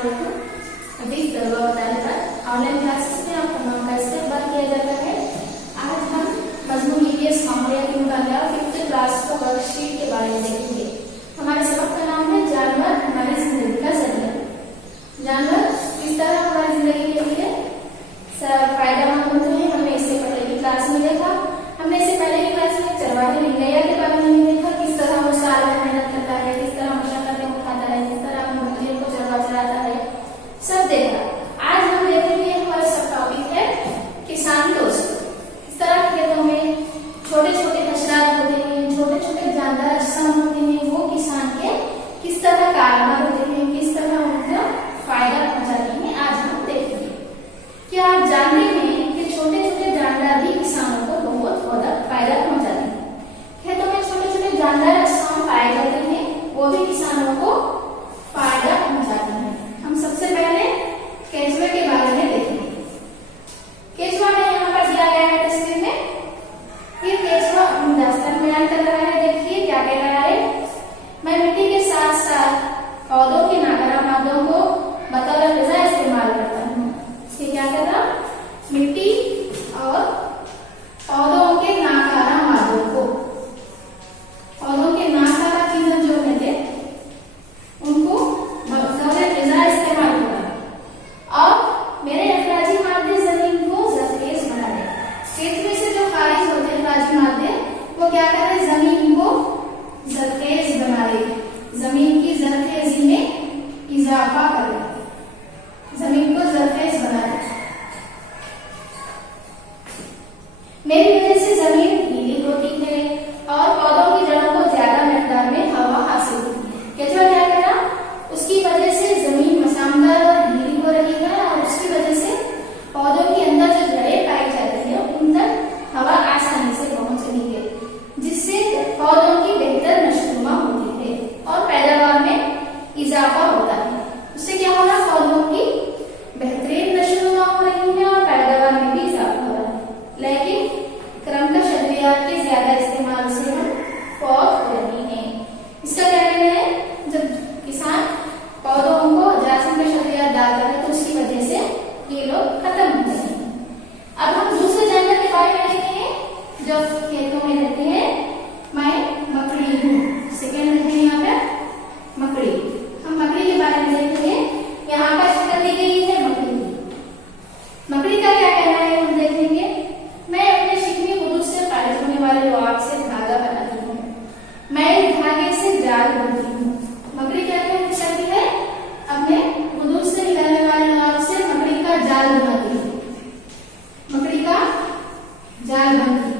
वालेकुम। अभी तलबा व तालिबात ऑनलाइन क्लासेस में आपका नाम का इस्तेमाल किया जाता है। आज हम मजमून ईवीएस मामूलियाती मुतालिया 5th क्लास का वर्कशीट के बारे में देखेंगे। हमारे सबक का नाम है जानवर हमारी जिंदगी का जरिया। जानवर किस तरह हमारी जिंदगी के लिए फायदेमंद होते हैं, हमने इससे पहले की क्लास में देखा। हमने इससे पहले की क्लास में चरवाहे लिंगैया के बारे में देखा, किस तरह वो साल में मेहनत करता है, किस तरह मशक्कतें उठाता है, किस तरह बकरियों को चराता है, सब देखा। आज हम देखेंगे हमारा सब टॉपिक है किसान दोस्त। इस तरह खेतों में छोटे छोटे हशरात होते हैं, छोटे छोटे जानदार अजसाम होते हैं, वो किसान के किस तरह कारगर होते हैं, किस तरह उनका फायदा पहुंचाते हैं, आज हम देखेंगे। क्या आप जानते हैं कि छोटे छोटे जानदार भी किसानों को बहुत फायदा पहुंचाते हैं? खेतों में छोटे छोटे जानदार अजसाम पाए जाते हैं, वो भी किसानों को फायदा पहुंचाते हैं। हम सबसे पहले केचुए के बारे में देखेंगे। केचुआ में यहाँ पर दिया गया है तस्वीर में। ये केचुआ दास्तान बयान कर रहा है। देखिए क्या कह रहा है, मैं मिट्टी के साथ साथ पौधों की नाकारा मादों को बतौर ग़िज़ा इस्तेमाल करता हूँ। ये क्या कर रहा, मिट्टी और पौधों के नाकारा मादों को, पौधों के नाकारा चीजें जो रहते उनको बतौर ग़िज़ा इस्तेमाल करता और मेरे अखराजी मादे जमीन को ज़रखेज़ बना दे। खेत में से जो खारिज होते हैं अखराजी मादे, वो क्या कर रहे, जमीन को ज़रखेज़ बना रहे, जमीन की ज़रखेज़ी में इजाफा कर रहे, जमीन को ज़रखेज़ बना रहे। मेरी वजह से जमीन गीली होती है और पौधों की जड़ों को ज्यादा मिकदार में हवा हासिल होती है। केचुआ क्या कर रहा, उसकी वजह से जमीन मसामदार और गीली हो रही है और उसकी वजह से पौधों के अंदर जो जड़ें पाई जाती है उन तक हवा आसानी से पहुंच रही है, जिससे पौधों की बेहतर नशोनुमा होती है और पैदावार में इजाफा होता है। उससे क्या हो रहा, पौधों की बेहतरीन नशोनुमा हो रही है और पैदावार में भी इजाफा हो रहा है। लेकिन क्रमशः शर्रियात के ज्यादा इस्तेमाल से हम फौत हो रही हैं। इसका क्या कहना है, जब किसान पौधों को जासिम में शर्रियात डालता है तो उसकी वजह से ये लोग खत्म हो रहे हैं। अब हम दूसरे जानवर के बारे में देखेंगे जो खेतों में रहते हैं। मैं मकड़ी हूँ, सेकेंड है यहाँ पे मकड़ी। हम मकड़ी के बारे में देखेंगे। यहाँ पर शक्ल दी गई है मकड़ी की। मकड़ी का क्या कहना है हम देखेंगे। मैं अपने शिकमी खुदूद से खारिज होने वाले लुआब से धागा बनाती हूँ, मैं इस धागे से जाल बुनती हूँ। मकड़ी क्या करती है, अपने खुदूद से निकलने वाले लुआब से मकड़ी का जाल बनाती है, मकड़ी का जाल बनती है।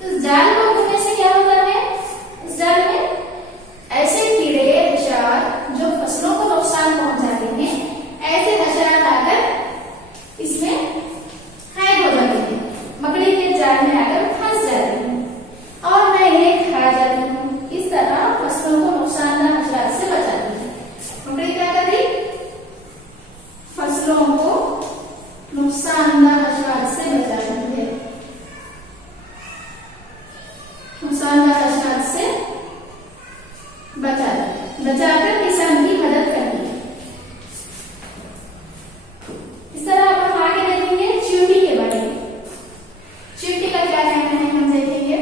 तो जाल को बुनने से क्या होता है, इस जाल में ऐसे कीड़े हशरात जो फसलों को नुकसान पहुंचाते हैं, ऐसे हशरात आकर इसमें कैद हो जाते हैं, मकड़ी के जाल में आकर फंस जाते हैं और मैं इन्हें खा जाती हूँ। इस तरह फसलों को नुकसानदार हशरात से बचाती है। मकड़ी क्या कर रही, फसलों को नुकसानदार हशरात से बचाती है, नुकसानदार हशरात से बचाकर किसान की मदद करती है। इस तरह अब हम आगे देखेंगे चींटी के बारे में। चींटी का क्या कहना है हम देखेंगे।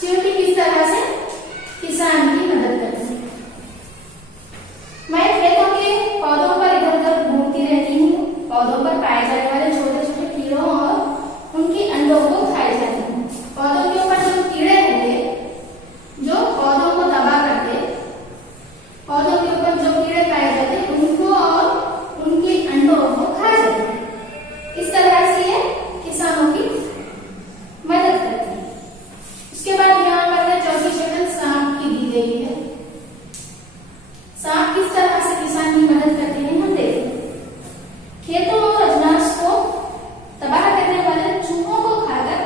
चींटी किस तरह से किसान की मदद करती है। मैं खेतों के पौधों पर इधर उधर घूमती रहती हूँ, पौधों पर पाए जाने वाले छोटे छोटे कीड़ों और उनके अंडों को खाई जाती हूँ। पौधों के ऊपर जो कीड़े होते जो पौधों को तबाह करते, पौधों के ऊपर जो कीड़े पाए जाते उनको और उनके अंडों को खा जाते। इस तरह से ये किसानों की मदद करती है। उसके बाद यहाँ पर है चौथी शक्ल सांप की दी गई है। सांप किस तरह से किसान की मदद करते हैं हम देखें। खेतों और अजनास को तबाह करने वाले चूहों को खाकर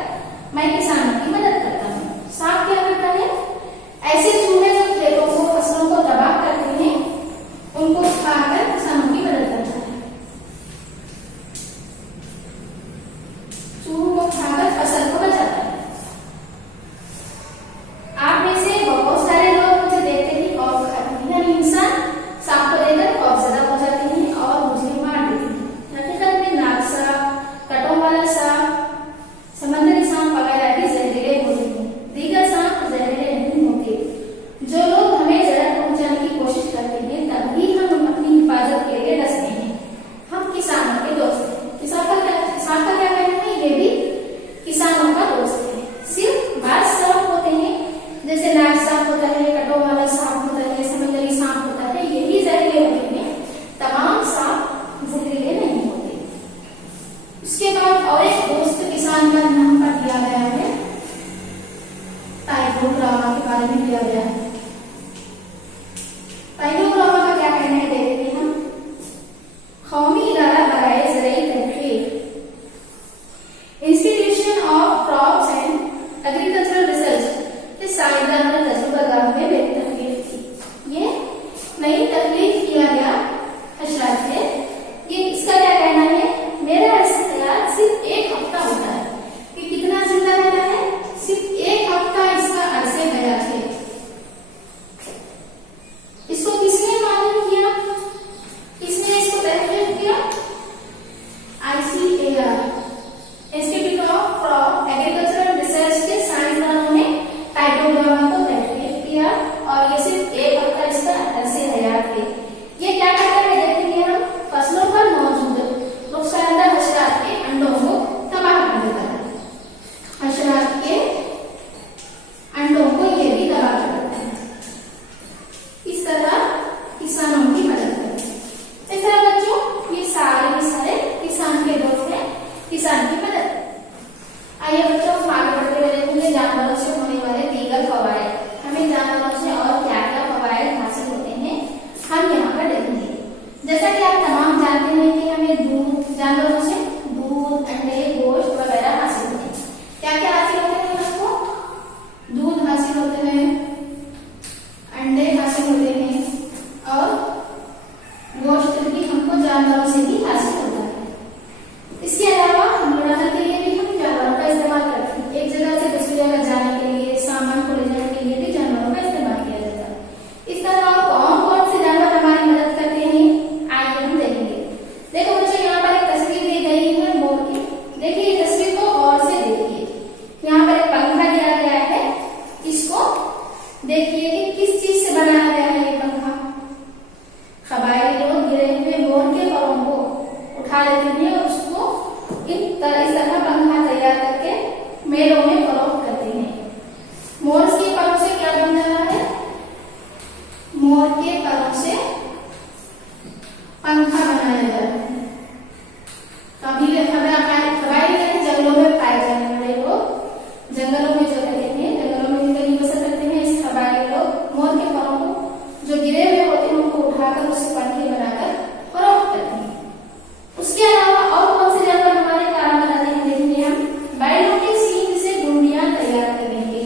जैसा कि आप तमाम जानते हैं कि हमें दूध, जानवरों से दूध, अंडे, गोश्त वगैरह हासिल होते हैं। क्या क्या हासिल होते हैं हमको? दूध हासिल होते हैं, अंडे हासिल होते हैं और गोश्त भी हमको जानवरों से ही हासिल होता है। इसके अलावा हम उड़ान के लिए भी हम जानवरों का इस्तेमाल करते हैं। एक जगह से दूसरी जगह जाने के लिए, सामान को ले जाने के लिए भी जानवरों का इस्तेमाल किया जाता है। इस तरह और कौन कौन से जानवर हमारी मदद करते हैं, आइए हम देखेंगे। देखो बच्चों, यहाँ पर एक तस्वीर दी गई है मोर की। देखिए ये तस्वीर को और से देखिए। यहाँ पर एक पंखा दिया गया है, इसको देखिए कि किस चीज से बनाया गया है ये पंखा। कबायली लोग गिरे हुए मोर के परों को उठा लेते हैं और उसको इस तरह पंखा तैयार करके मेलों में फरोख्त करते हैं। मोर के परों से क्या बन रहा है? मोर के परों से पंखा बनाया जा रहा है। कभी कबायली जंगलों में पाए जाने वाले लोग, जंगलों में जो रहते हैं, जंगलों में जिंदगी बसर करते हैं, इस कबायली लोग मोर के परों को जो गिरे हुए होते हैं उनको उठाकर उससे पंखे बनाकर फरोख्त करते हैं। उसके अलावा और कौन से जानवर हमारे काम में आते हैं देखेंगे हम। बैलों के सींग से गुंडियां तैयार करेंगे।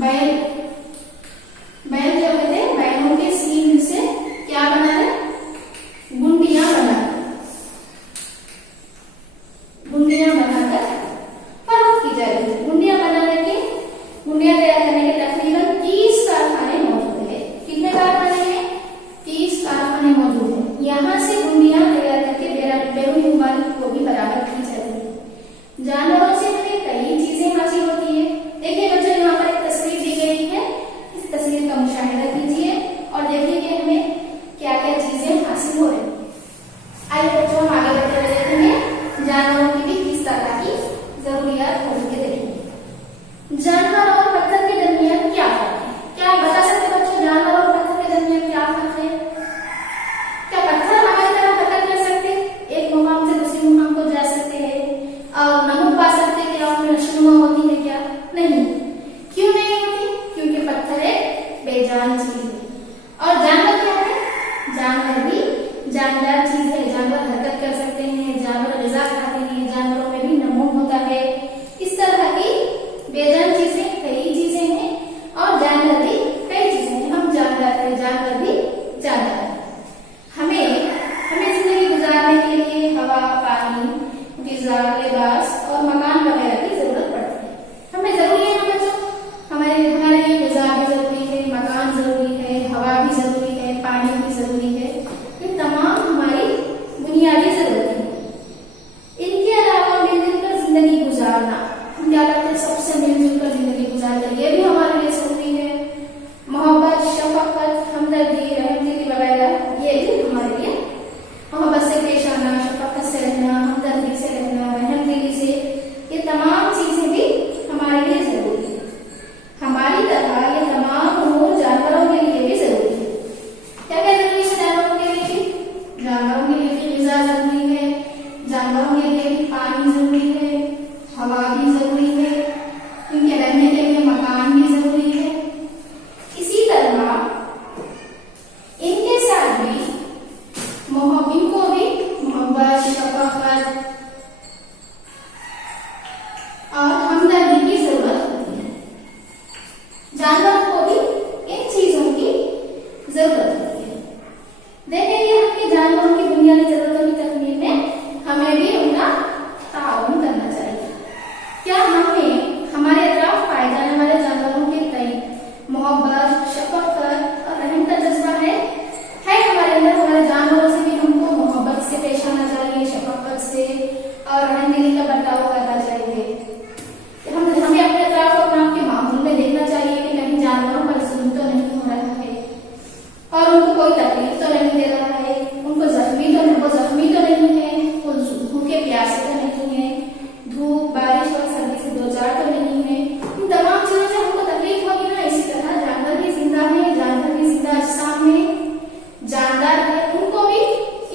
बैल जो कहते हैं, बैलों के सींग से क्या बना है? गुंडियां बनाकर फरोख्त की जा रही है। गुंडियां तैयार करने के तकरीबन 30 कारखाने मौजूद है। कितने कारखाने हैं? 30 कारखाने मौजूद है। यहाँ से गुंडियां तैयार करके बैरूनी मालिक को भी बराबर की जाती है। जानवरों से हमें कई चीजें हासिल होती है। देखिए बच्चों, यहाँ पर एक तस्वीर दी गई है, इस तस्वीर का मुशाहिदा कीजिए और देखिए कि हमें क्या क्या चीजें हासिल हो रही है। आइए बच्चों, हम आगे बढ़ते हुए देखेंगे जानवरों की भी किस तरह की जरूरियात होती है। देखेंगे जानवर और पत्थर के दरमियान क्या फर्क है। क्या आप बता सकते बच्चों, जानवर और पत्थर के दरमियान क्या फर्क है? क्या पत्थर हमारी तरह हरकत कर सकते, एक मुकाम से दूसरे मुकाम को जा सकते हैं और नमक पा सकते हैं? क्या उनमें नशोनुमा होती है? क्या नहीं। क्यों नहीं होती? क्योंकि पत्थर एक बेजान चीज है और जानवर क्या है? जानवर भी जानदार चीज है। जानवर हरकत कर सकते हैं, जानवर ग़िज़ा खाते हैं, जानवरों में भी नमून होता है। इस तरह की बेजान चीजें कई चीजें हैं और जानवर भी कई चीजें हैं। हम जानदार हैं, जानवर भी जानदार है। हमें जिंदगी गुजारने के लिए हवा, पानी, ग़िज़ा, लिबास और मकान वगैरह की जरूरत पड़ती है। हमें जरूरी है ना बच्चों, हमारे लिए ग़िज़ा भी जरूरी है, मकान जरूरी है, हवा भी जरूरी है, पानी भी जरूरी है। ये तमाम हमारी बुनियादी जरूरतें हैं। इनके अलावा मिलजुल कर जिंदगी गुजारना, हम क्या करते हैं? सबसे मिलजुल कर जिंदगी गुजारते हैं, ये भी हमारे लिए जरूरी है। मोहब्बत, शफकत, हमदर्दी, रहमदिली वगैरह ये भी हमारे लिए, मोहब्बत से पेश आना, शफकत से रहना, हमदर्दी से रहना, रहमदिली से, ये तमाम चीजें भी हमारे लिए जरूरी है। हमारी तरह ये तमाम अमूर जानवरों के लिए भी जरूरी है। क्या क्या जरूरी है जानवरों के लिए? जानवरों के लिए भी ग़िज़ा जरूरी है, जानवरों के लिए भी पानी जरूरी है, हवा भी जरूरी है, इनके रहने के लिए मकान भी जरूरी है। इसी तरह इनके साथ भी इनको भी मोहब्बत, शफकत और हमदर्दी की जरूरत होती है। जानवरों को भी इन चीजों की जरूरत होती है। देखेंगे हम जानवरों की बुनियादी जरूरतों की तकमील में हमें भी उनका ताउन करना चाहिए। क्या हमें हमारे अतराफ पाए जाने वाले जानवरों के कई मोहब्बत, शफकत और रहम का जज्बा है हमारे अंदर? हमारे जानवरों से भी हमको मोहब्बत से पेश आना चाहिए, शफकत से और रहमदिली का बर्ताव करना चाहिए। हमें अपने अतराफ और अपने माहौल में देखना चाहिए कि कहीं जानवरों पर जुल्म तो नहीं हो रहा है और उनको कोई तकलीफ तो नहीं दे रहा है, उनको जख्मी तो नहीं है, भूखे प्यासे तो नहीं है, धूप, बारिश और सर्दी से दो चार तो नहीं है। इन तमाम चीजों से हमको तकलीफ होगी ना। इसी तरह जानवर भी जिंदा है, जानवर भी जिंदा अजसाम है, जानदार है, उनको भी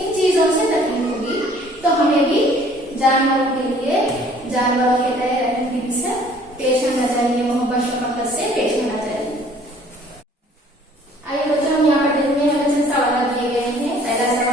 इन चीजों से तकलीफ होगी। तो हमें भी जानवरों के लिए, जानवरों के तय रहमदिली से पेश आना चाहिए, मोहब्बत शफकत से पेश आना चाहिए। आइए बच्चों, हम यहाँ पर देखते हैं, हमें 6 सवाल दिए गए हैं। पहला सवाल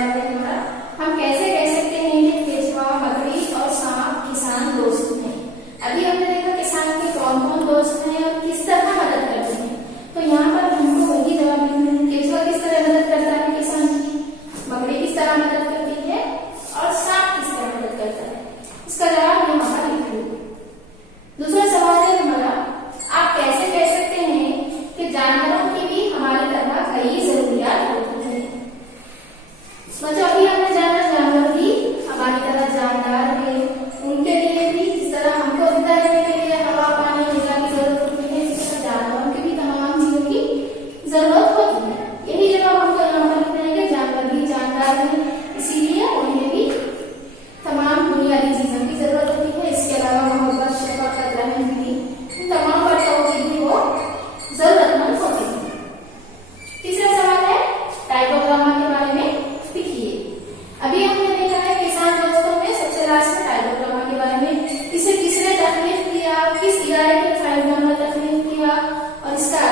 नमस्कार।